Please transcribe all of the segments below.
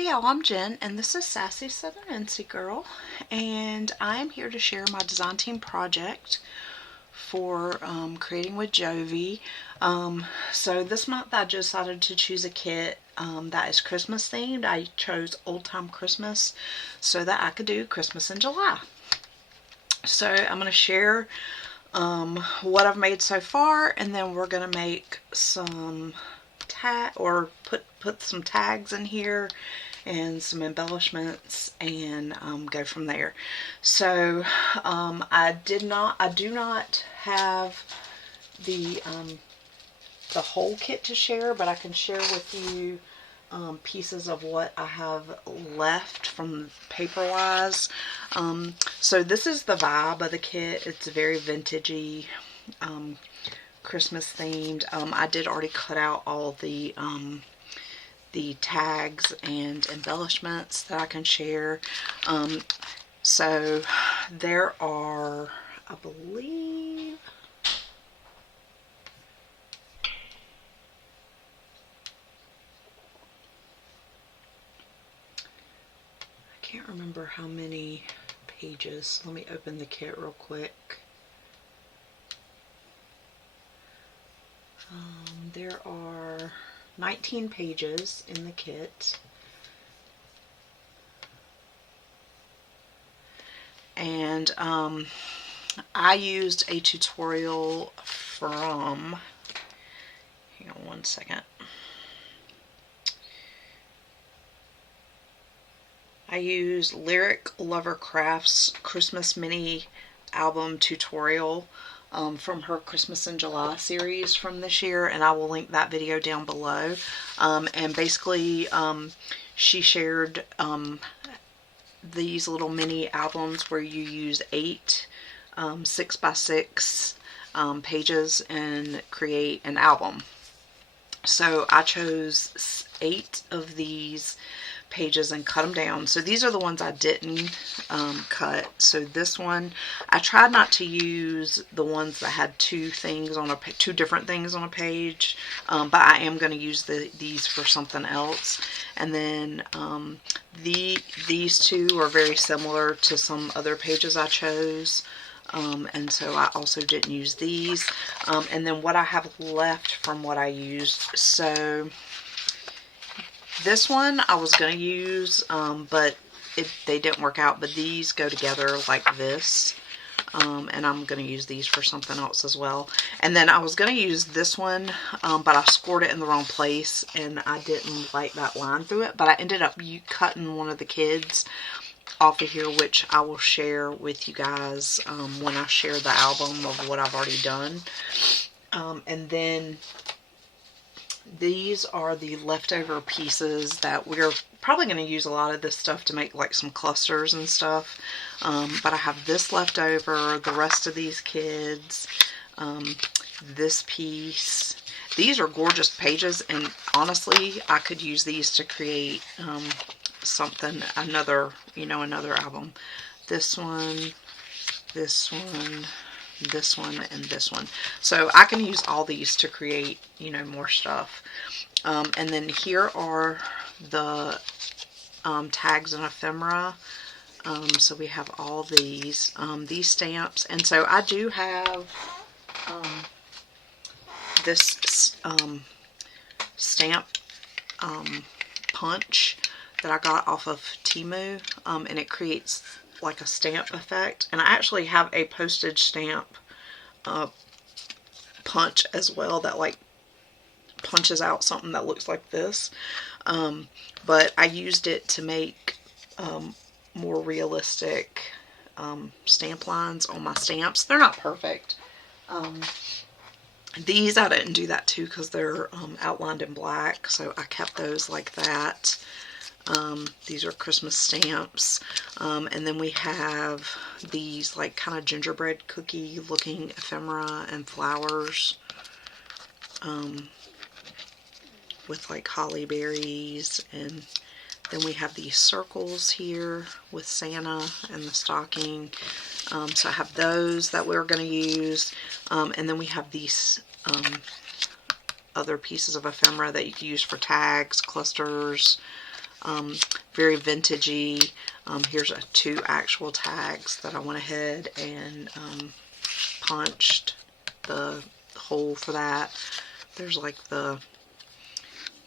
Hey y'all, I'm Jen and this is Sassy Southern NC Girl, and I'm here to share my design team project for creating with Jovi. So this month I decided to choose a kit that is Christmas themed. I chose Old Time Christmas so that I could do Christmas in July. So I'm going to share what I've made so far, and then we're going to make some put some tags in here and some embellishments and go from there. So I do not have the whole kit to share, but I can share with you pieces of what I have left from paper wise. So this is the vibe of the kit. It's very vintagey, Christmas themed. I did already cut out all the tags and embellishments that I can share. So there are, I believe, I can't remember how many pages. Let me open the kit real quick. There are 19 pages in the kit, and I used a tutorial from, hang on one second, I used Lyric Lover Crafts Christmas Mini Album Tutorial from her Christmas in July series from this year, and I will link that video down below. And basically she shared these little mini albums where you use 8 6x6 pages and create an album. So I chose 8 of these pages and cut them down. So these are the ones I didn't cut. So this one, I tried not to use the ones that had two different things on a page, but I am going to use these for something else. And then these two are very similar to some other pages I chose. And so I also didn't use these. And then what I have left from what I used, so this one I was going to use, but they didn't work out, but these go together like this. And I'm going to use these for something else as well. And then I was going to use this one, but I scored it in the wrong place, and I didn't like that line through it, but I ended up cutting one of the kids off of here, which I will share with you guys when I share the album of what I've already done. And then these are the leftover pieces that we're probably going to use a lot of this stuff to make like some clusters and stuff. But I have this left over, the rest of these kids, this piece. These are gorgeous pages, and honestly, I could use these to create something, another album. This one, this one, this one, and this one. So I can use all these to create, more stuff. And then here are the tags and ephemera. So we have all these stamps. And so I do have this stamp punch that I got off of Temu, and it creates like a stamp effect. And I actually have a postage stamp punch as well that like punches out something that looks like this. But I used it to make more realistic stamp lines on my stamps. They're not perfect. These I didn't do that too because they're outlined in black, so I kept those like that. These are Christmas stamps. And then we have these like kind of gingerbread cookie looking ephemera and flowers with like holly berries. And then we have these circles here with Santa and the stocking. So I have those that we're going to use. And then we have these other pieces of ephemera that you can use for tags, clusters, very vintagey. Here's two actual tags that I went ahead and punched the hole for that. There's like the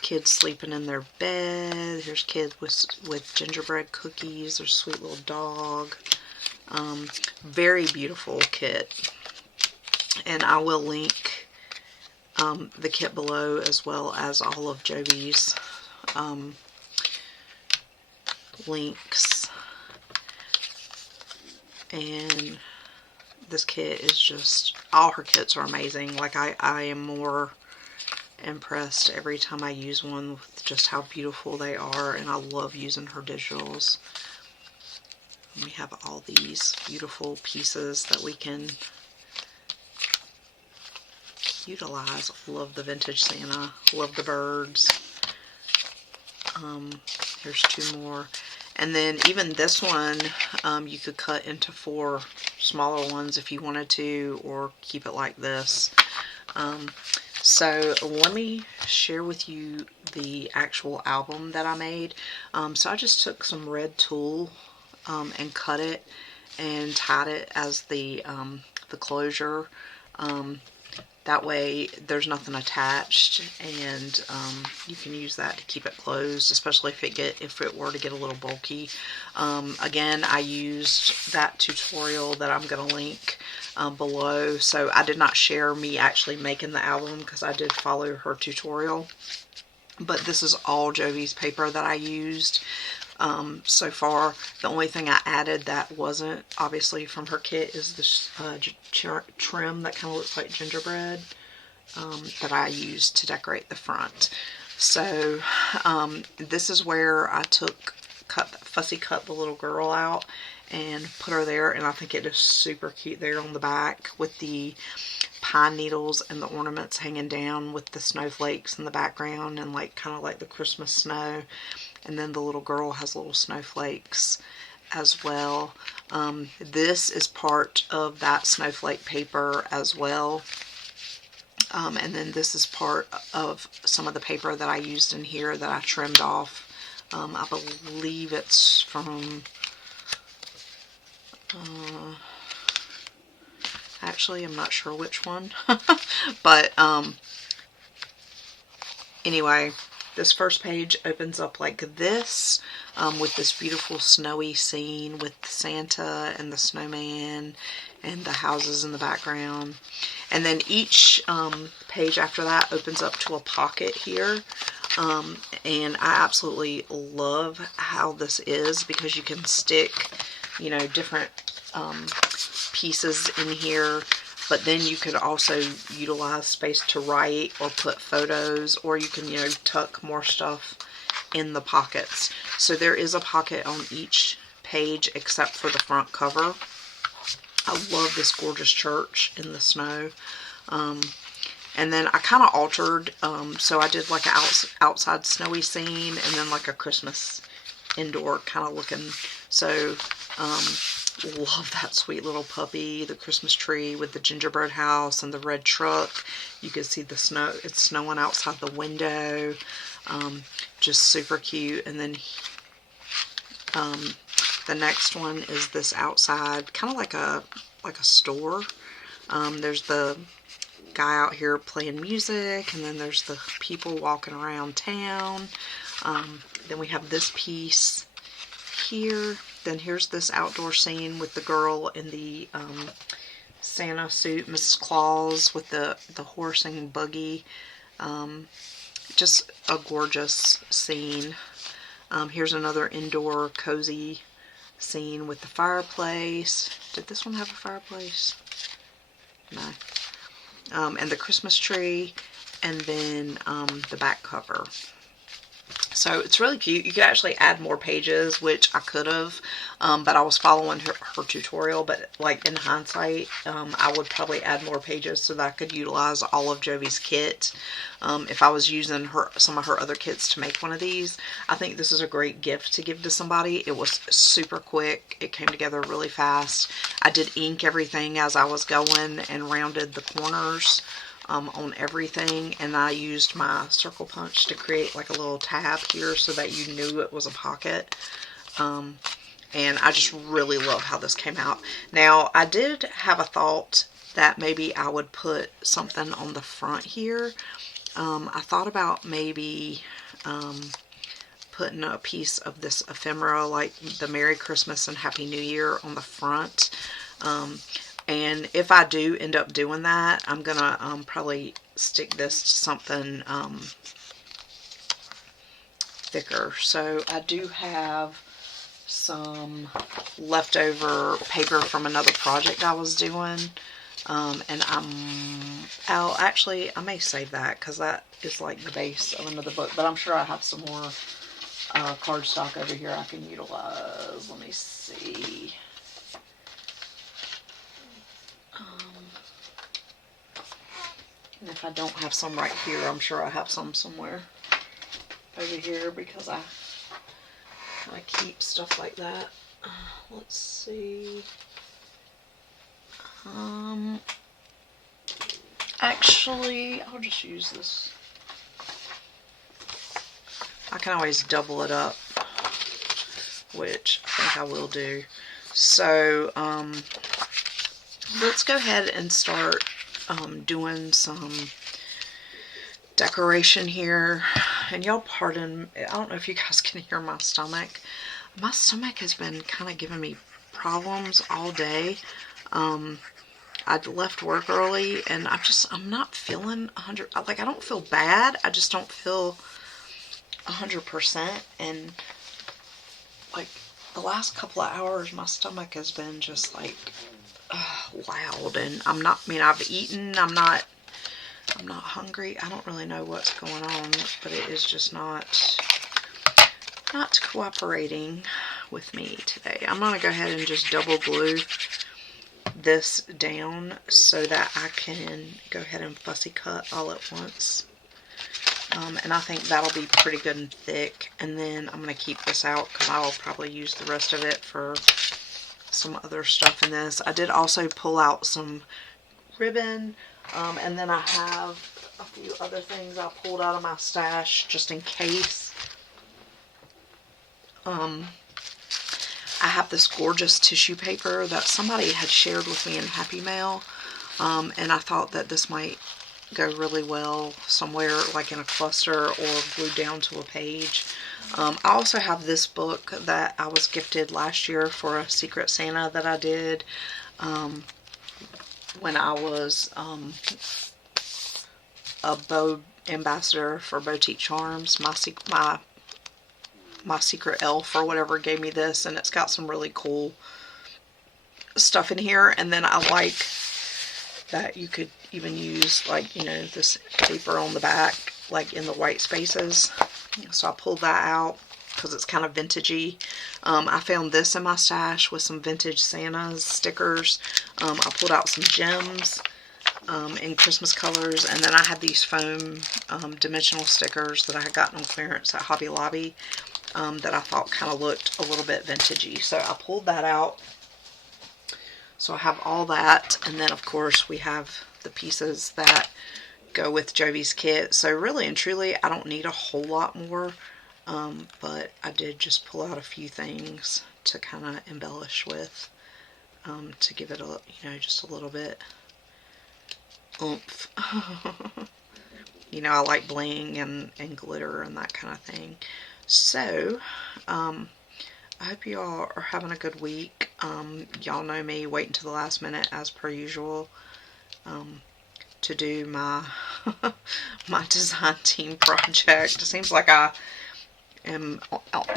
kids sleeping in their bed. Here's kids with gingerbread cookies. There's a sweet little dog. Very beautiful kit. And I will link the kit below, as well as all of Jovi's links. And this kit is just, all her kits are amazing. Like I am more impressed every time I use one with just how beautiful they are, and I love using her digitals. And we have all these beautiful pieces that we can utilize. Love the vintage Santa, love the birds. Here's two more. And then even this one, you could cut into 4 smaller ones if you wanted to, or keep it like this. So let me share with you the actual album that I made. So I just took some red tulle and cut it and tied it as the closure. That way there's nothing attached, and you can use that to keep it closed, especially if it were to get a little bulky. Again, I used that tutorial that I'm going to link below. So I did not share me actually making the album because I did follow her tutorial. But this is all Jovi's paper that I used so far. The only thing I added that wasn't obviously from her kit is this trim that kind of looks like gingerbread that I used to decorate the front. So this is where I fussy cut the little girl out and put her there, and I think it is super cute there on the back with the pine needles and the ornaments hanging down with the snowflakes in the background, and like kind of like the Christmas snow. And then the little girl has little snowflakes as well. This is part of that snowflake paper as well. And then this is part of some of the paper that I used in here that I trimmed off. I believe it's from, actually I'm not sure which one, but anyway, this first page opens up like this, with this beautiful snowy scene with Santa and the snowman and the houses in the background. And then each page after that opens up to a pocket here. And I absolutely love how this is, because you can stick, you know, different pieces in here. But then you could also utilize space to write or put photos, or you can, you know, tuck more stuff in the pockets. So there is a pocket on each page except for the front cover. I love this gorgeous church in the snow. And then I kind of altered, so I did like an outside snowy scene, and then like a Christmas indoor kind of looking. So love that sweet little puppy, the Christmas tree with the gingerbread house and the red truck. You can see the snow, it's snowing outside the window. Just super cute. And then the next one is this outside, kind of like a store. There's the guy out here playing music, and then there's the people walking around town. Then we have this piece here. Then here's this outdoor scene with the girl in the Santa suit, Mrs. Claus, with the horse and buggy. Just a gorgeous scene. Here's another indoor cozy scene with the fireplace. Did this one have a fireplace? No. And the Christmas tree, and then the back cover. So it's really cute. You could actually add more pages, which I could have, but I was following her tutorial. But like in hindsight, I would probably add more pages so that I could utilize all of Jovi's kit. If I was using some of her other kits to make one of these, I think this is a great gift to give to somebody. It was super quick. It came together really fast. I did ink everything as I was going and rounded the corners on everything, and I used my circle punch to create like a little tab here so that you knew it was a pocket. And I just really love how this came out. Now, I did have a thought that maybe I would put something on the front here. I thought about maybe putting a piece of this ephemera, like the Merry Christmas and Happy New Year, on the front. And if I do end up doing that, I'm gonna probably stick this to something thicker. So I do have some leftover paper from another project I was doing, and actually I may save that because that is like the base of another book, but I'm sure I have some more cardstock over here I can utilize. Let me see. And if I don't have some right here, I'm sure I have some somewhere over here because I keep stuff like that. Let's see. Actually, I'll just use this. I can always double it up, which I think I will do. So, let's go ahead and start doing some decoration here. And y'all pardon, I don't know if you guys can hear my stomach. My stomach has been kind of giving me problems all day. I left work early and I'm not feeling 100, like I don't feel bad, I just don't feel 100%. And like the last couple of hours my stomach has been just like loud, and I've eaten, I'm not hungry. I don't really know what's going on, but it is just not cooperating with me today. I'm going to go ahead and just double glue this down so that I can go ahead and fussy cut all at once. And I think that'll be pretty good and thick. And then I'm going to keep this out because I'll probably use the rest of it for some other stuff in this. I did also pull out some ribbon. And then I have a few other things I pulled out of my stash just in case. I have this gorgeous tissue paper that somebody had shared with me in Happy Mail, and I thought that this might go really well somewhere like in a cluster or glued down to a page. I also have this book that I was gifted last year for a Secret Santa that I did when I was a bow ambassador for Boutique Charms. My secret elf or whatever gave me this, and it's got some really cool stuff in here. And then I like that you could even use, like, you know, this paper on the back, like in the white spaces. So I pulled that out because it's kind of vintagey. I found this in my stash with some vintage Santa's stickers. I pulled out some gems in Christmas colors, and then I had these foam dimensional stickers that I had gotten on clearance at Hobby Lobby. That I thought kind of looked a little bit vintagey. So I pulled that out. So I have all that. And then of course we have the pieces that go with Jovi's kit. So really and truly I don't need a whole lot more. But I did just pull out a few things to kind of embellish with. To give it a, you know, just a little bit oomph. You know, I like bling and glitter and that kind of thing. So, I hope you all are having a good week. Y'all know me, wait until the last minute as per usual to do my my design team project. It seems like I am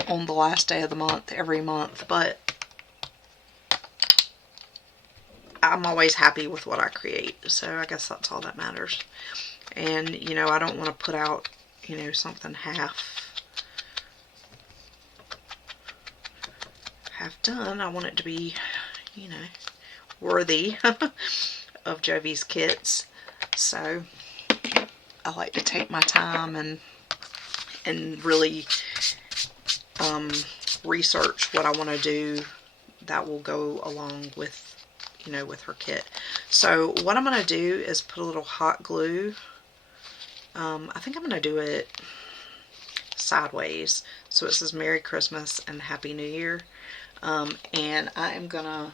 on the last day of the month every month, but I'm always happy with what I create, so I guess that's all that matters. And, you know, I don't want to put out, you know, something half done. I want it to be, you know, worthy of Jovi's kits. So I like to take my time and really research what I want to do that will go along with, you know, with her kit. So what I'm going to do is put a little hot glue. I think I'm going to do it sideways. So it says Merry Christmas and Happy New Year. And I am going to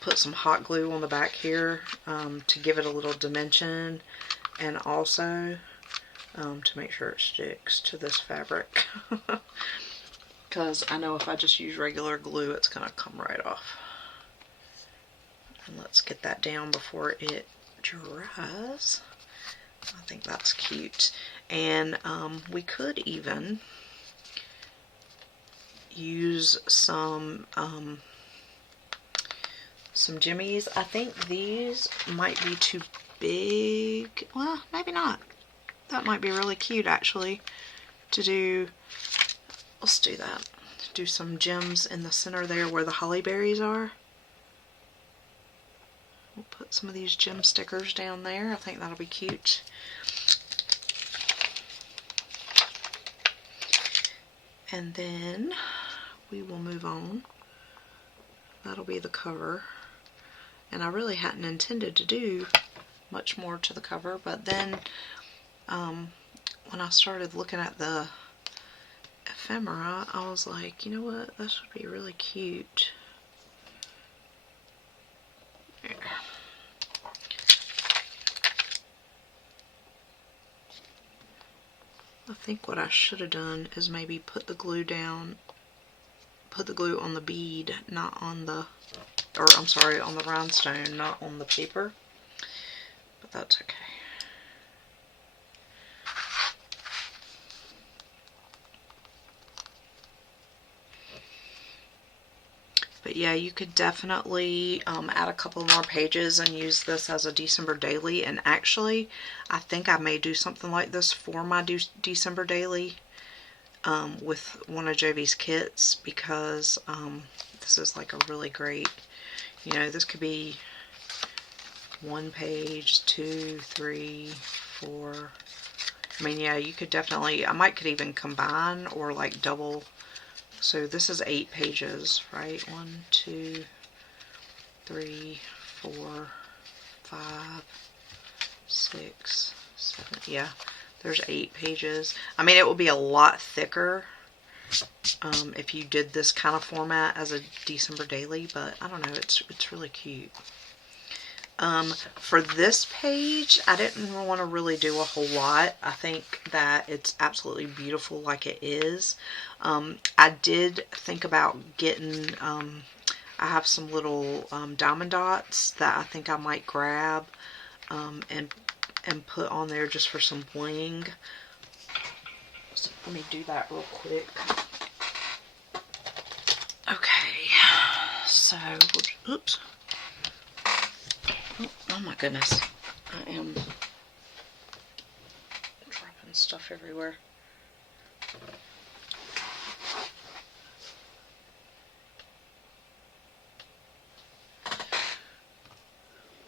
put some hot glue on the back here to give it a little dimension, and also to make sure it sticks to this fabric. Because I know if I just use regular glue, it's going to come right off. And let's get that down before it dries. I think that's cute. And we could even use some jimmies. I think these might be too big. Well, maybe not. That might be really cute, actually, to do. Let's do that. Do some gems in the center there where the holly berries are. We'll put some of these gem stickers down there. I think that'll be cute. And then we will move on. That'll be the cover. And I really hadn't intended to do much more to the cover, but then when I started looking at the ephemera, I was like, you know what, this would be really cute. There. I think what I should have done is maybe put the glue down, put the glue on the bead, not on the, or I'm sorry, on the rhinestone, not on the paper, but that's okay. But yeah, you could definitely add a couple more pages and use this as a December daily. And actually, I think I may do something like this for my December daily with one of Jovi's kits, because this is like a really great, you know, this could be 1 page, 2, 3, 4. I mean, yeah, you could definitely, I could even combine or like double. So this is 8 pages, right? 1, 2, 3, 4, 5, 6, 7. Yeah, there's 8 pages. I mean, it will be a lot thicker if you did this kind of format as a December daily, but I don't know, it's really cute. For this page, I didn't want to really do a whole lot. I think that it's absolutely beautiful like it is. I did think about getting, I have some little diamond dots that I think I might grab and put on there just for some bling. So let me do that real quick. Okay, so, oops. Oh my goodness, I am dropping stuff everywhere.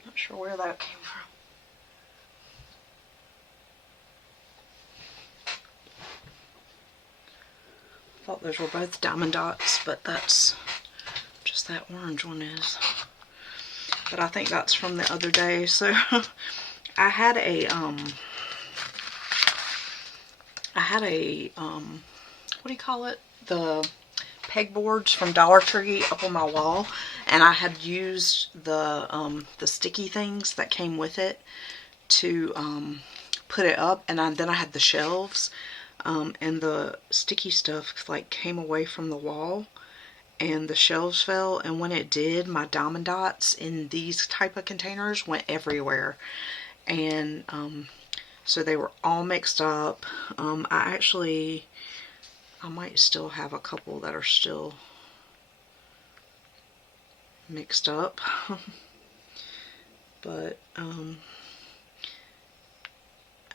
Not sure where that came from. Thought those were both diamond dots, but that's just that orange one is. But I think that's from the other day. So I had a what do you call it? The pegboards from Dollar Tree up on my wall, and I had used the sticky things that came with it to put it up, and then I had the shelves, and the sticky stuff like came away from the wall, and the shelves fell, and when it did, my diamond dots in these type of containers went everywhere, and so they were all mixed up. I might still have a couple that are still mixed up, but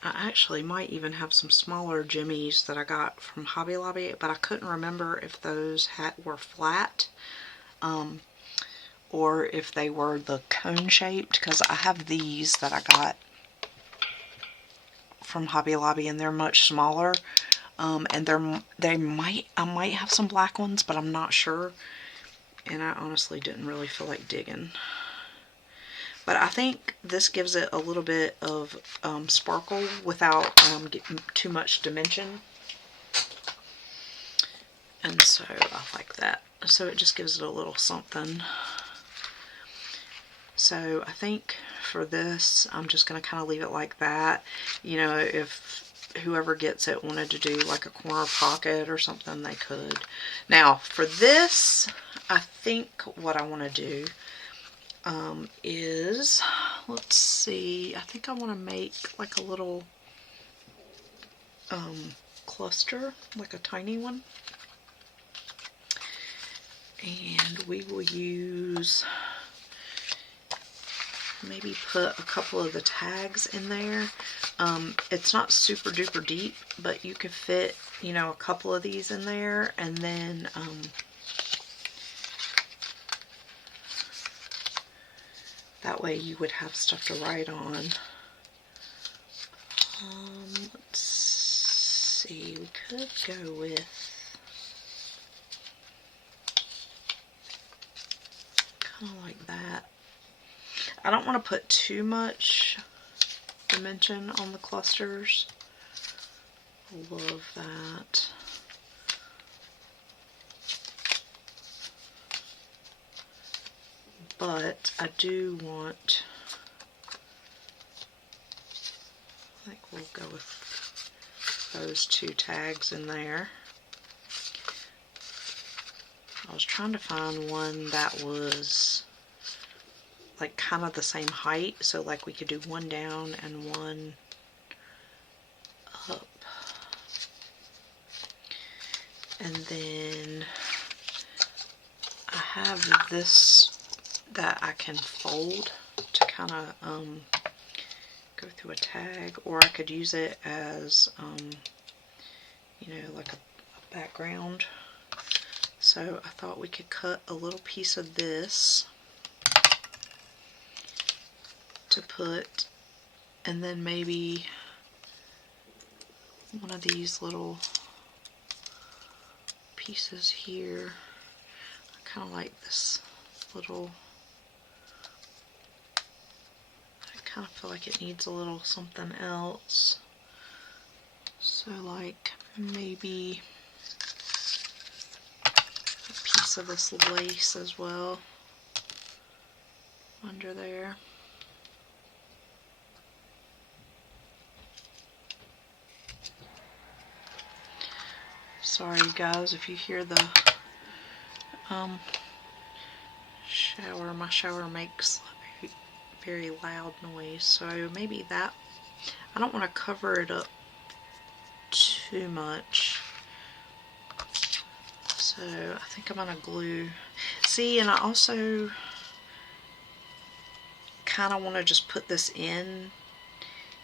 I actually might even have some smaller jimmies that I got from Hobby Lobby, but I couldn't remember if those were flat or if they were the cone shaped, because I have these that I got from Hobby Lobby and they're much smaller, and I might have some black ones, but I'm not sure, and I honestly didn't really feel like digging. But I think this gives it a little bit of sparkle without getting too much dimension. And so I like that. So it just gives it a little something. So I think for this, I'm just going to kind of leave it like that. You know, if whoever gets it wanted to do like a corner pocket or something, they could. Now for this, I think what I want to do is, let's see, I think I want to make like a little cluster, like a tiny one. And we will use, maybe put a couple of the tags in there. It's not super duper deep, but you could fit, you know, a couple of these in there, and then that way you would have stuff to write on. Let's see, we could go with kind of like that. I don't want to put too much dimension on the clusters. Love that. But I do want, I think we'll go with those two tags in there. I was trying to find one that was like kind of the same height, so like we could do one down and one up. And then I have this that I can fold to kind of go through a tag, or I could use it as you know, like a background. So I thought we could cut a little piece of this to put, and then maybe one of these little pieces here. I kind of like this little, I kind of feel like it needs a little something else. So like maybe a piece of this lace as well under there. Sorry guys if you hear the shower. My shower makes a very loud noise, so maybe that, I don't want to cover it up too much. So I think I'm going to glue. See, and I also kind of want to just put this in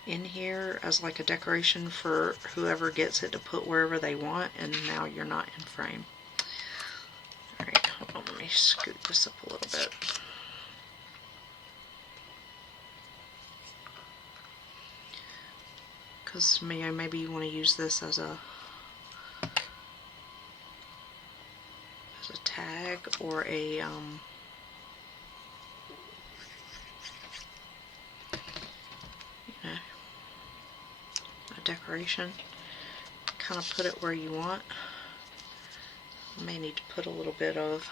here as like a decoration for whoever gets it to put wherever they want, and now you're not in frame. Alright, hold on, let me scoot this up a little bit. Because maybe you want to use this as a tag or a you know, a decoration. Kind of put it where you want. I may need to put a little bit of,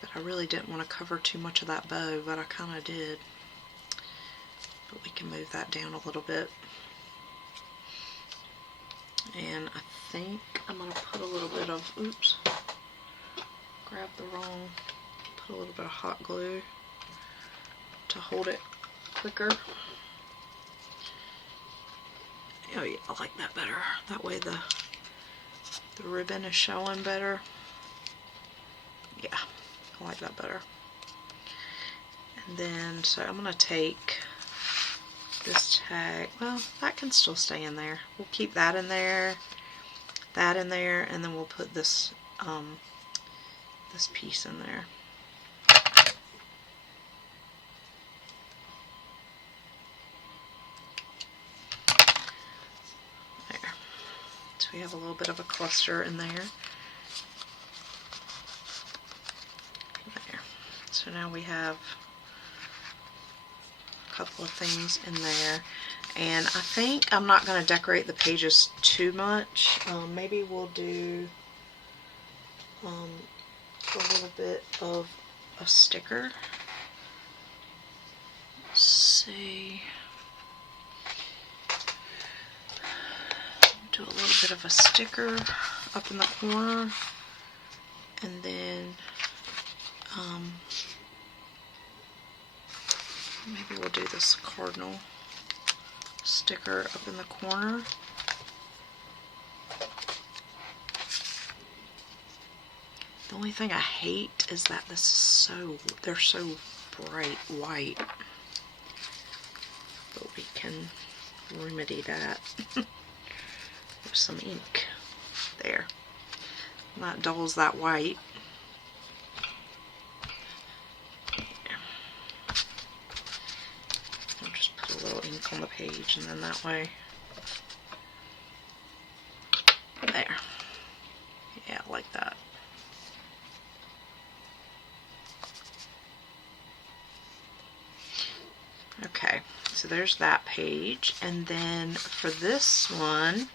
but I really didn't want to cover too much of that bow, but I kind of did. But we can move that down a little bit. And I think I'm going to put a little bit of, oops, grab the wrong, put a little bit of hot glue to hold it quicker. Oh yeah, I like that better. That way the ribbon is showing better. Yeah, I like that better. And then, so I'm going to take this tag, well, that can still stay in there. We'll keep that in there, and then we'll put this this piece in there. There. So we have a little bit of a cluster in there. There. So now we have a couple of things in there. And I think I'm not going to decorate the pages too much. Maybe we'll do a little bit of a sticker. Let's see. Do a little bit of a sticker up in the corner. And then maybe we'll do this cardinal sticker up in the corner. The only thing I hate is that this is they're so bright white. But we can remedy that with some ink. There. And that dulls that white. I'll just put a little ink on the page, and then that way. There. Yeah, like that. Okay, so there's that page. And then for this one,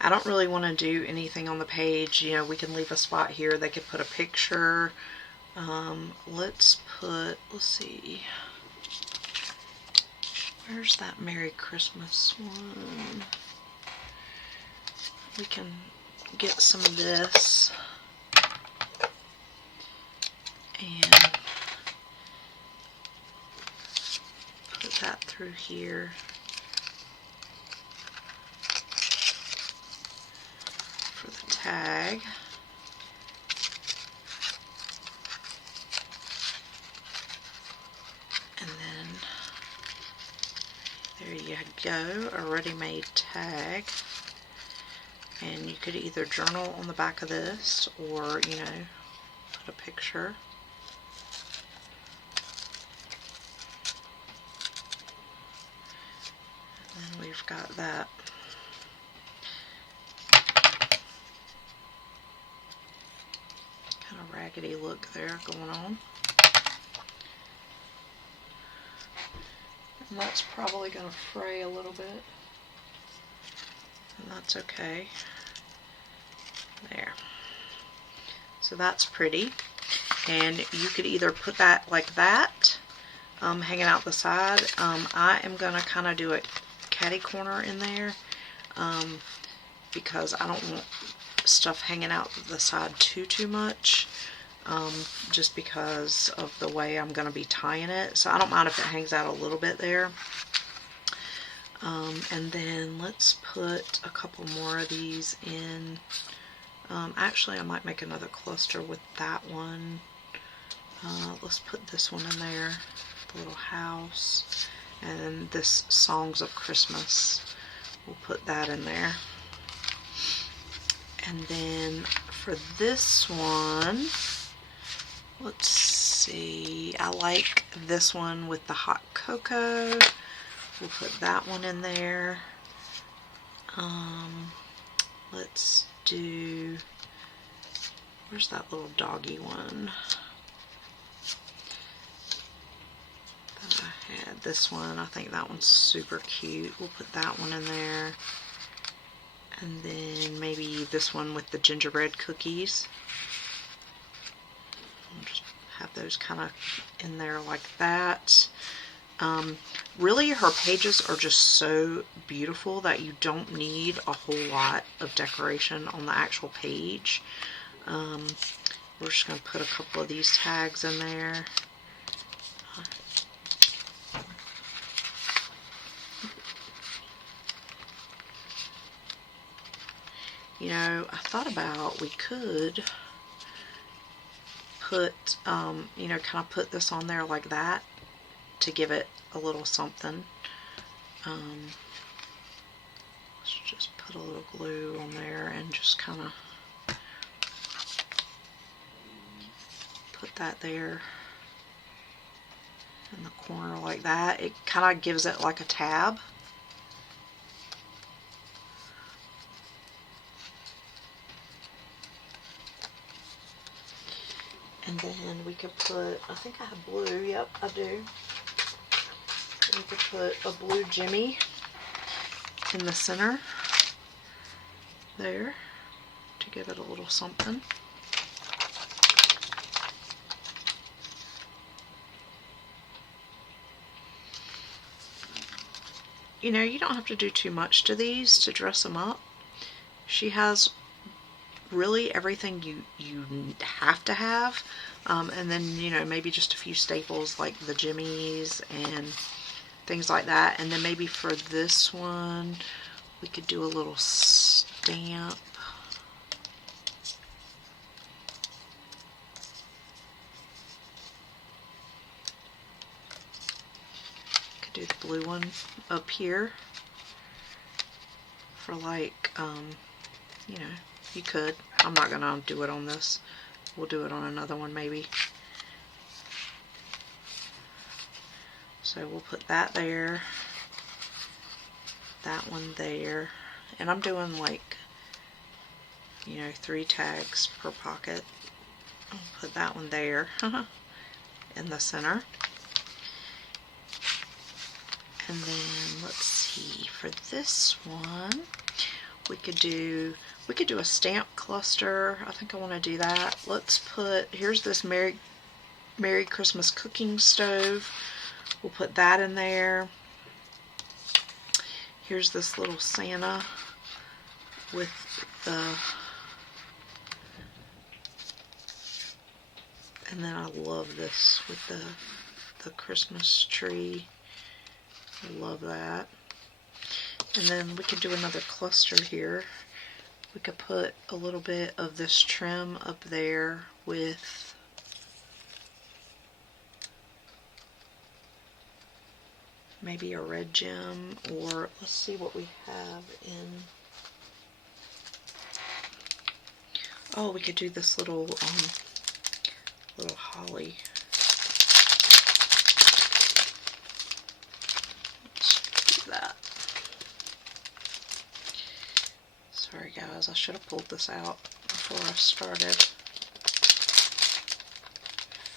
I don't really want to do anything on the page. You know, we can leave a spot here. They could put a picture. Let's see. Where's that Merry Christmas one? We can get some of this. And put that through here. For the tag. And then there you go, a ready-made tag. And you could either journal on the back of this or, you know, put a picture. And then we've got that kind of raggedy look there going on. And that's probably going to fray a little bit. And that's okay. There. So that's pretty. And you could either put that like that, hanging out the side. I am going to kind of do a catty corner in there because I don't want stuff hanging out the side too much. Just because of the way I'm going to be tying it. So I don't mind if it hangs out a little bit there. And then let's put a couple more of these in. Actually, I might make another cluster with that one. Let's put this one in there, the little house. And this Songs of Christmas. We'll put that in there. And then for this one, let's see, I like this one with the hot cocoa. We'll put that one in there. Let's do, where's that little doggy one? I had this one. I think that one's super cute. We'll put that one in there. And then maybe this one with the gingerbread cookies. I'll just have those kind of in there like that. Really, her pages are just so beautiful that you don't need a whole lot of decoration on the actual page. We're just going to put a couple of these tags in there. You know, I thought about we could put, you know, kind of put this on there like that to give it a little something. Let's just put a little glue on there and just kind of put that there in the corner like that. It kind of gives it like a tab. And then we could put, I think I have blue, yep, I do. We could put a blue Jimmy in the center there to give it a little something. You know, you don't have to do too much to these to dress them up. She has really everything you have to have, and then, you know, maybe just a few staples like the jimmies and things like that. And then maybe for this one we could do a little stamp. Could do the blue one up here for like, you know, you could. I'm not gonna do it on this. We'll do it on another one maybe. So we'll put that there, that one there, and I'm doing like, you know, 3 tags per pocket. I'll put that one there in the center. And then let's see, for this one we could do a stamp cluster. I think I want to do that. Let's put, here's this Merry Christmas cooking stove. We'll put that in there. Here's this little Santa with the, and then I love this with the Christmas tree. I love that. And then we could do another cluster here. We could put a little bit of this trim up there with maybe a red gem, or let's see what we have in, oh, we could do this little holly. Let's do that. Sorry guys, I should have pulled this out before I started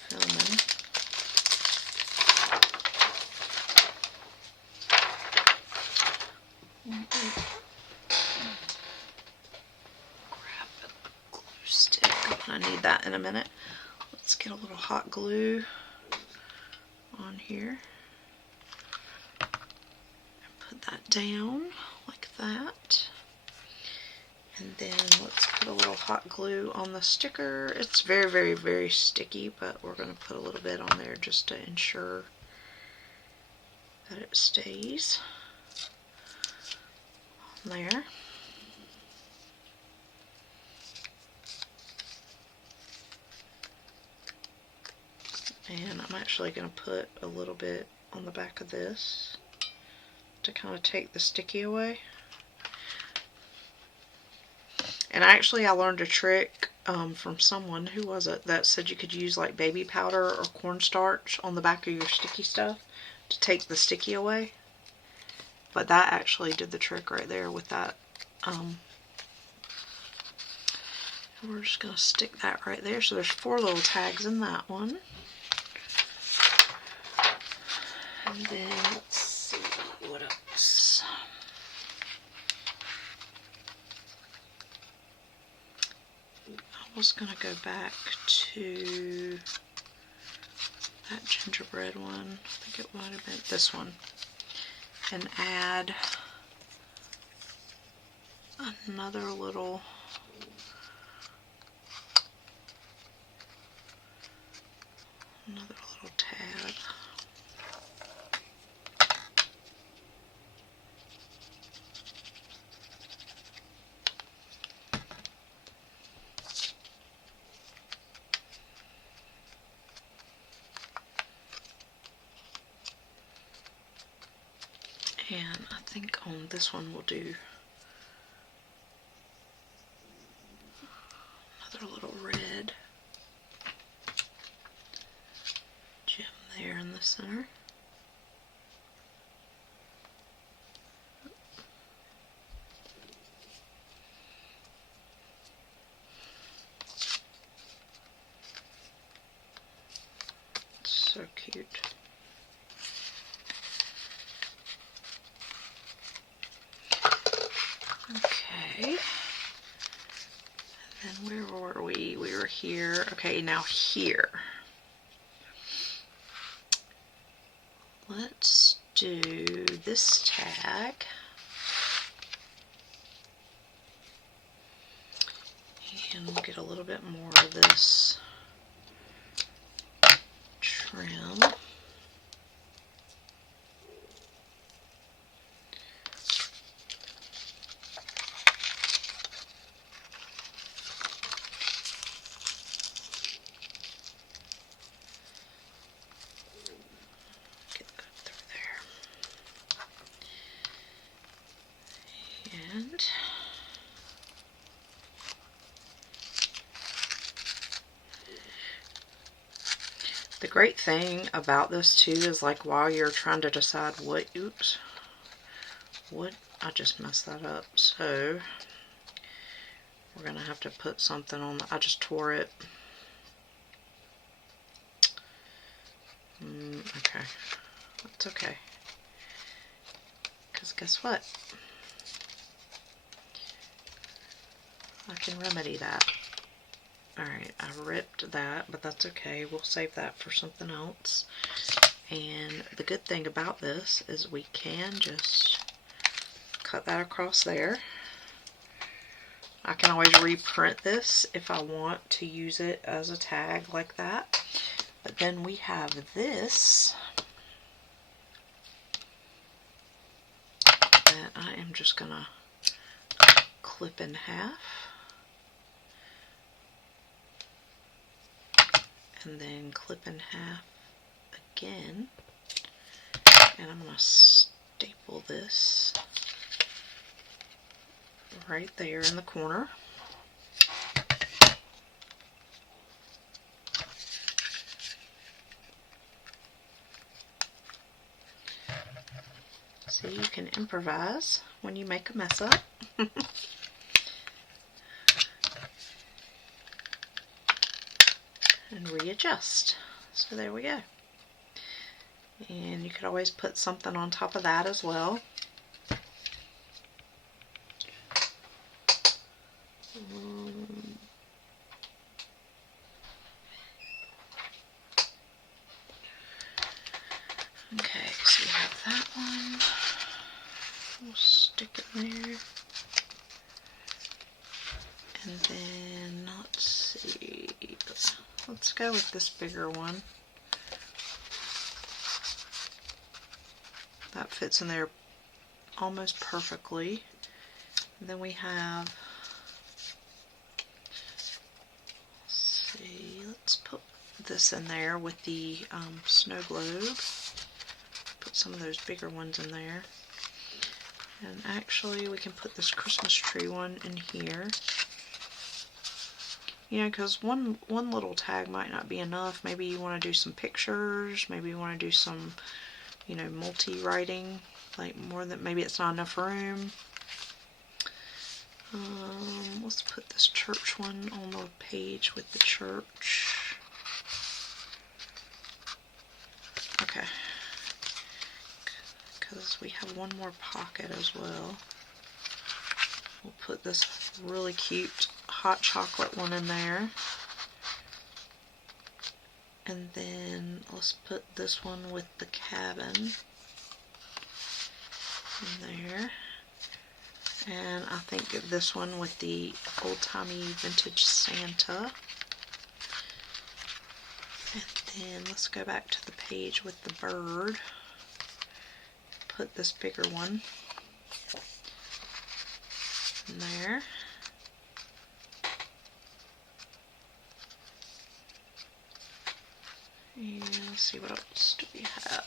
filming. Grab a glue stick. I need that in a minute. Let's get a little hot glue on here and put that down like that. And then let's put a little hot glue on the sticker. It's very, very, very sticky, but we're going to put a little bit on there just to ensure that it stays on there. And I'm actually going to put a little bit on the back of this to kind of take the sticky away. And I learned a trick from someone, who was it, that said you could use like baby powder or cornstarch on the back of your sticky stuff to take the sticky away. But that actually did the trick right there with that. We're just going to stick that right there. So there's 4 little tags in that one. And then let's see what else. I was going to go back to that gingerbread one. I think it might have been this one. And add another little tab. And I think on this one we'll do another little red gem there in the center. So cute. Okay. And then where were we? We were here. Okay, now here. Let's do this tag. And we'll get a little bit more of this trim. Get that through there. And the great thing about this too is, like, while you're trying to decide what, I just messed that up. So we're gonna have to put something on. I just tore it. Okay, that's okay. Because guess what? I can remedy that. Alright, I ripped that, but that's okay. We'll save that for something else. And the good thing about this is we can just cut that across there. I can always reprint this if I want to use it as a tag like that. But then we have this that I am just gonna clip in half. And then clip in half again. And I'm gonna staple this right there in the corner. So you can improvise when you make a mess up. And readjust. So there we go. And you could always put something on top of that as well. Okay, so we have that one. We'll stick it there. And then, let's see, let's go with this bigger one. That fits in there almost perfectly. And then we have, let's put this in there with the snow globe. Put some of those bigger ones in there. And actually we can put this Christmas tree one in here. You know, because one little tag might not be enough. Maybe you want to do some pictures. Maybe you want to do some, you know, multi-writing. Like more than, maybe it's not enough room. Let's put this church one on the page with the church. Okay. Because we have one more pocket as well. We'll put this really cute hot chocolate one in there. And then let's put this one with the cabin in there. And I think this one with the old-timey vintage Santa. And then let's go back to the page with the bird. Put this bigger one in there. And let's see, what else do we have?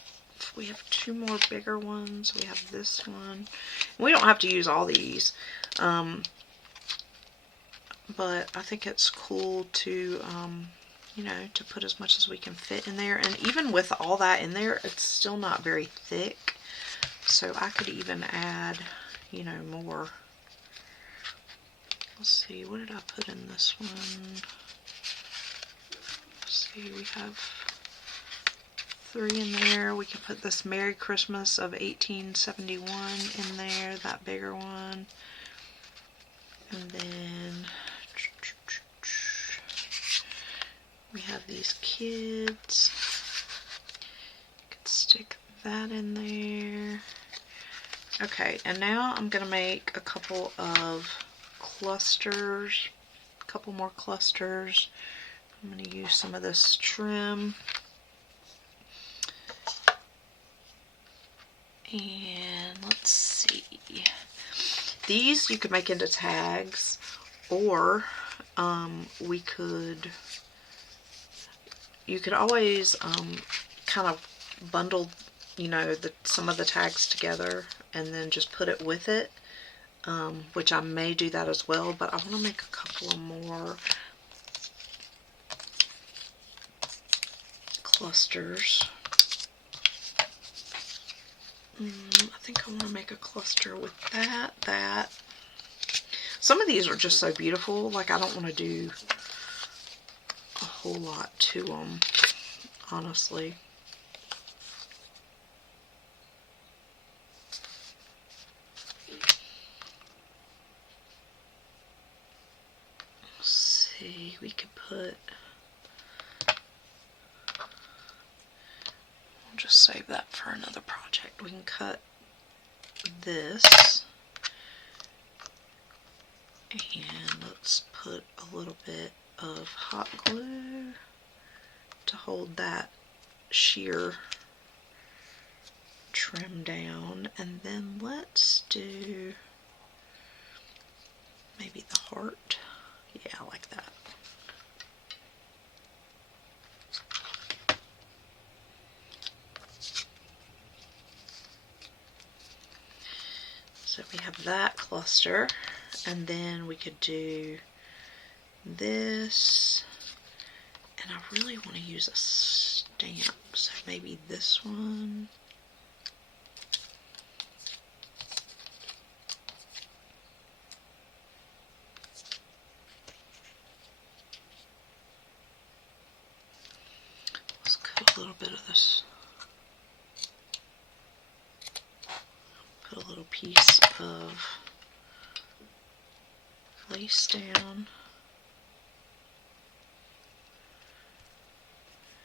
We have two more bigger ones. We have this one. We don't have to use all these, but I think it's cool to, you know, to put as much as we can fit in there. And even with all that in there, it's still not very thick. So I could even add, you know, more. Let's see, what did I put in this one? Let's see, we have 3 in there. We can put this Merry Christmas of 1871 in there, that bigger one. And then we have these kids. Could stick that in there. Okay, and now I'm going to make a couple of clusters, a couple more clusters. I'm going to use some of this trim. And let's see. These you could make into tags, or you could always kind of bundle, you know, some of the tags together and then just put it with it, which I may do that as well, but I want to make a couple of more clusters. I think I want to make a cluster with that. Some of these are just so beautiful, like I don't want to do a whole lot to them, honestly. Let's see, we could put, we'll just save that for another project. We can cut this, and let's put a little bit of hot glue to hold that sheer trim down. And then let's do maybe the heart. Yeah, I like that. So we have that cluster, and then we could do this, and I really want to use a stamp, so maybe this one. Let's cut a little bit of this. Put a little piece of lace down.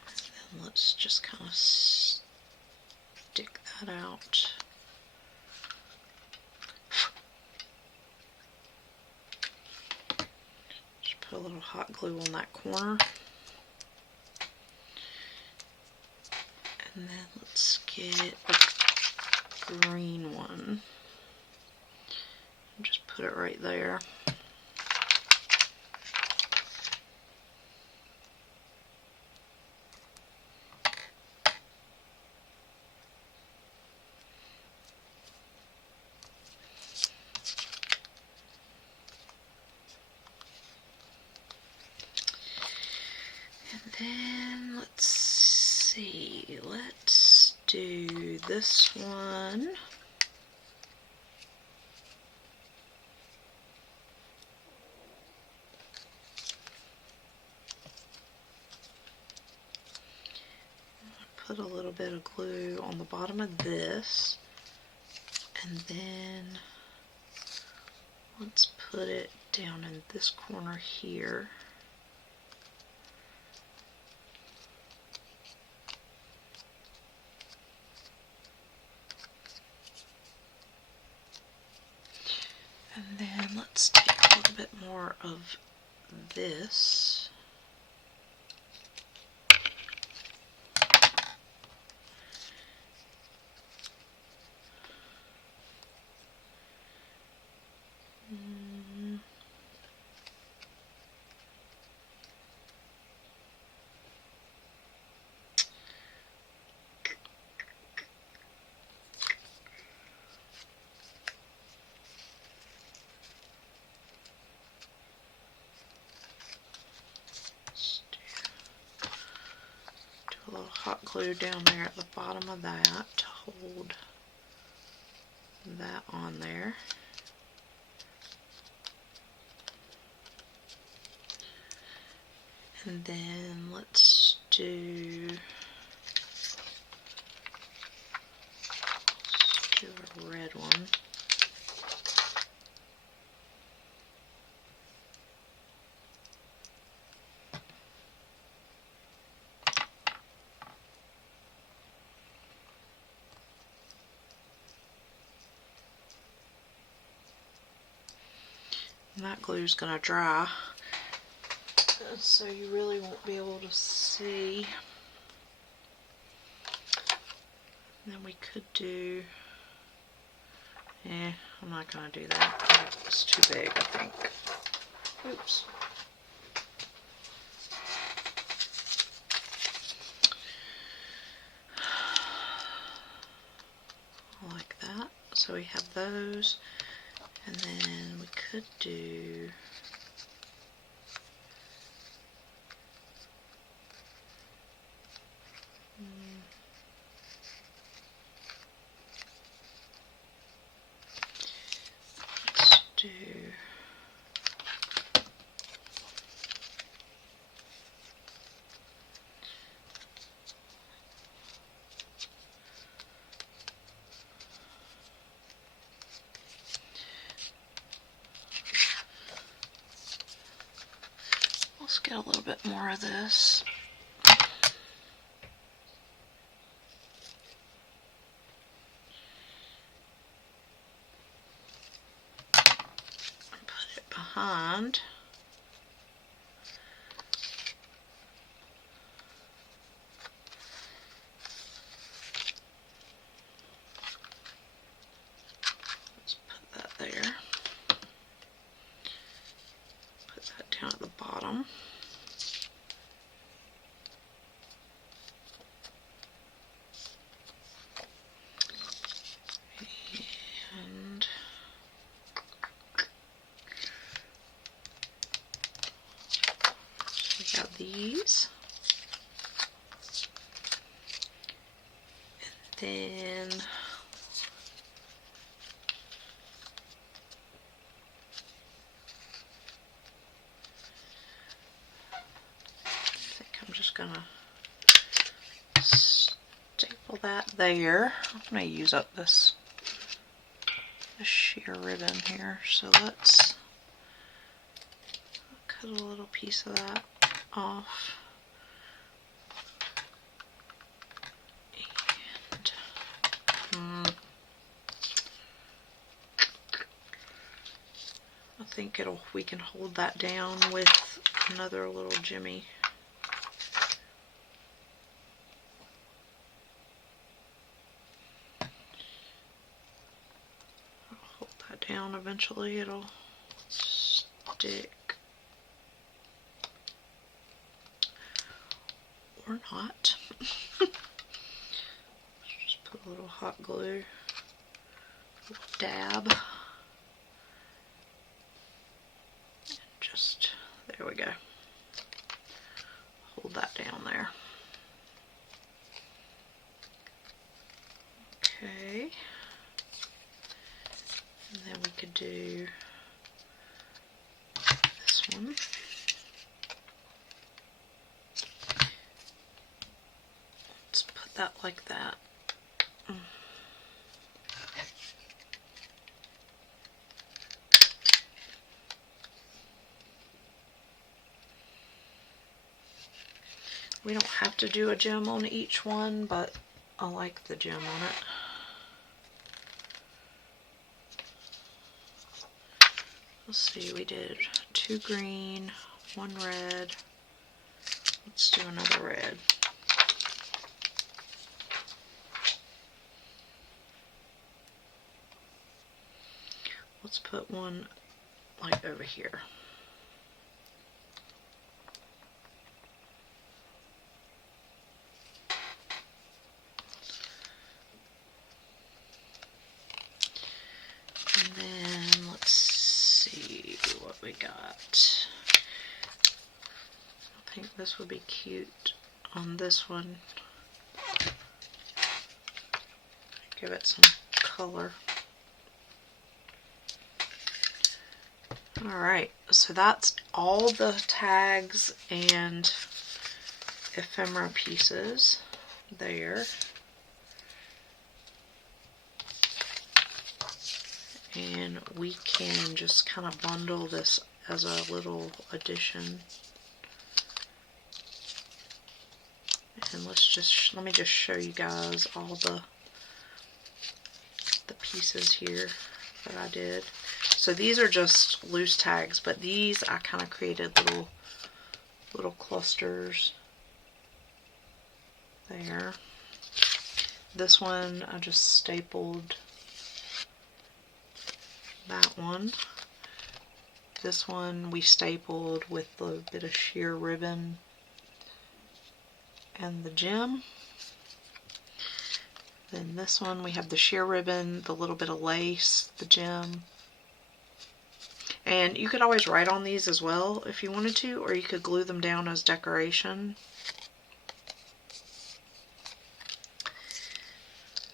And then let's just kind of stick that out. Just put a little hot glue on that corner. And then let's get a green one. And just put it right there. And then let's see, let's do this one. Put a little bit of glue on the bottom of this, and then let's put it down in this corner here. And then let's take a little bit more of this. A little hot glue down there at the bottom of that to hold that on there. And then let's do red one. And that glue is going to dry, so you really won't be able to see. And then we could do, I'm not going to do that. It's too big, I think. Oops. Like that. So we have those. And then we could do let's do let's get a little bit more of this. Put it behind. Let's put that there. Put that down at the bottom. And we got these. And then I think I'm just gonna staple that there. I'm gonna use up this sheer ribbon here, so let's cut a little piece of that off. And I think we can hold that down with another little jimmy. Down, eventually it'll stick, or not. Just put a little hot glue, a little dab, and just, there we go, hold that down there. Okay. And then we could do this one. Let's put that like that. We don't have to do a gem on each one, but I like the gem on it. Let's see, we did 2 green, 1 red. Let's do another red. Let's put one like over here. And then let's see what we got. I think this would be cute on this one. Give it some color. Alright, so that's all the tags and ephemera pieces there. And we can just kind of bundle this as a little addition. And let me just show you guys all the pieces here that I did. So these are just loose tags, but these I kind of created little clusters there. This one I just stapled that one. This one we stapled with a bit of sheer ribbon and the gem. Then this one we have the sheer ribbon, the little bit of lace, the gem. And you could always write on these as well if you wanted to, or you could glue them down as decoration.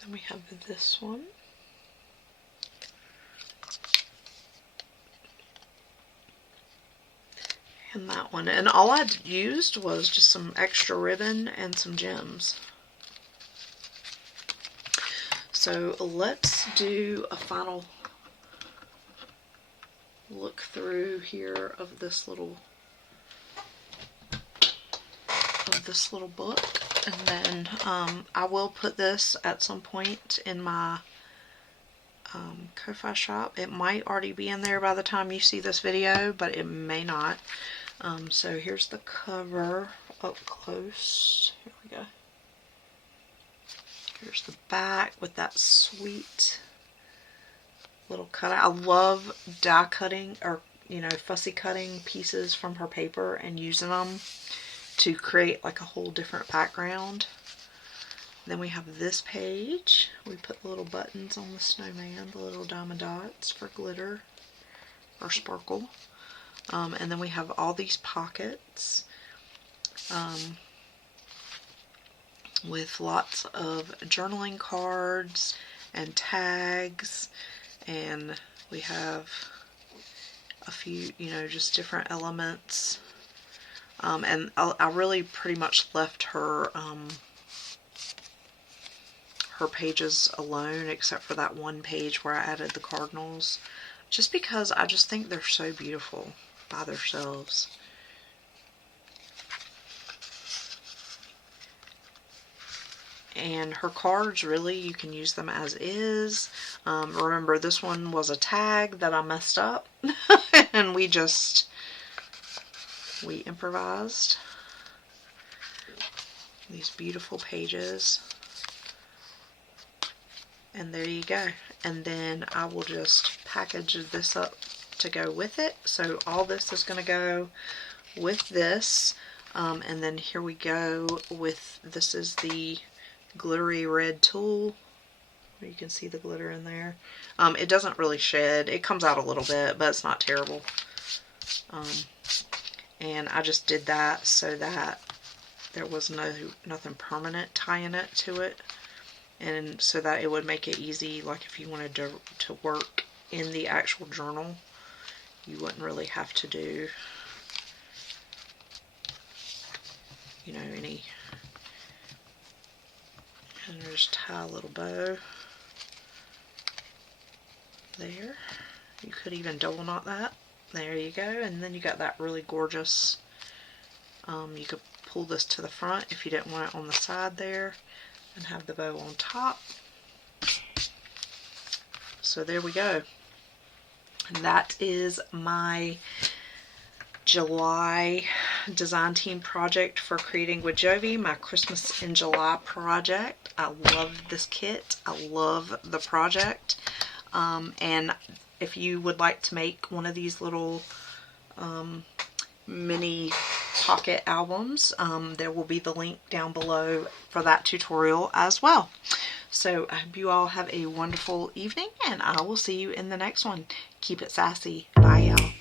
Then we have this one. And that one. And all I used was just some extra ribbon and some gems. So let's do a final look through here of this little book, and then I will put this at some point in my Ko-Fi shop. It might already be in there by the time you see this video, but it may not. So here's the cover up close. Here we go. Here's the back with that sweet little cutout. I love die cutting, or fussy cutting pieces from her paper and using them to create like a whole different background. Then we have this page. We put the little buttons on the snowman, the little diamond dots for glitter or sparkle. And then we have all these pockets with lots of journaling cards and tags, and we have a few, just different elements. And I really pretty much left her her pages alone, except for that one page where I added the cardinals, just because I just think they're so beautiful by themselves. And her cards, really, you can use them as is. Remember, this one was a tag that I messed up, and we improvised these beautiful pages. And there you go. And then I will just package this up to go with it. So all this is going to go with this. And then here we go with, this is the glittery red tulle. You can see the glitter in there. It doesn't really shed. It comes out a little bit, but it's not terrible. And I just did that so that there was nothing permanent tying it to it. And so that it would make it easy, like if you wanted to work in the actual journal, you wouldn't really have to do, any, and just tie a little bow there. You could even double knot that. There you go. And then you got that really gorgeous, you could pull this to the front if you didn't want it on the side there, and have the bow on top. So there we go. And that is my July design team project for Creating with Jovi, my Christmas in July project. I love this kit. I love the project. And if you would like to make one of these little mini pocket albums, there will be the link down below for that tutorial as well. So I hope you all have a wonderful evening, and I will see you in the next one. Keep it sassy. Bye, y'all.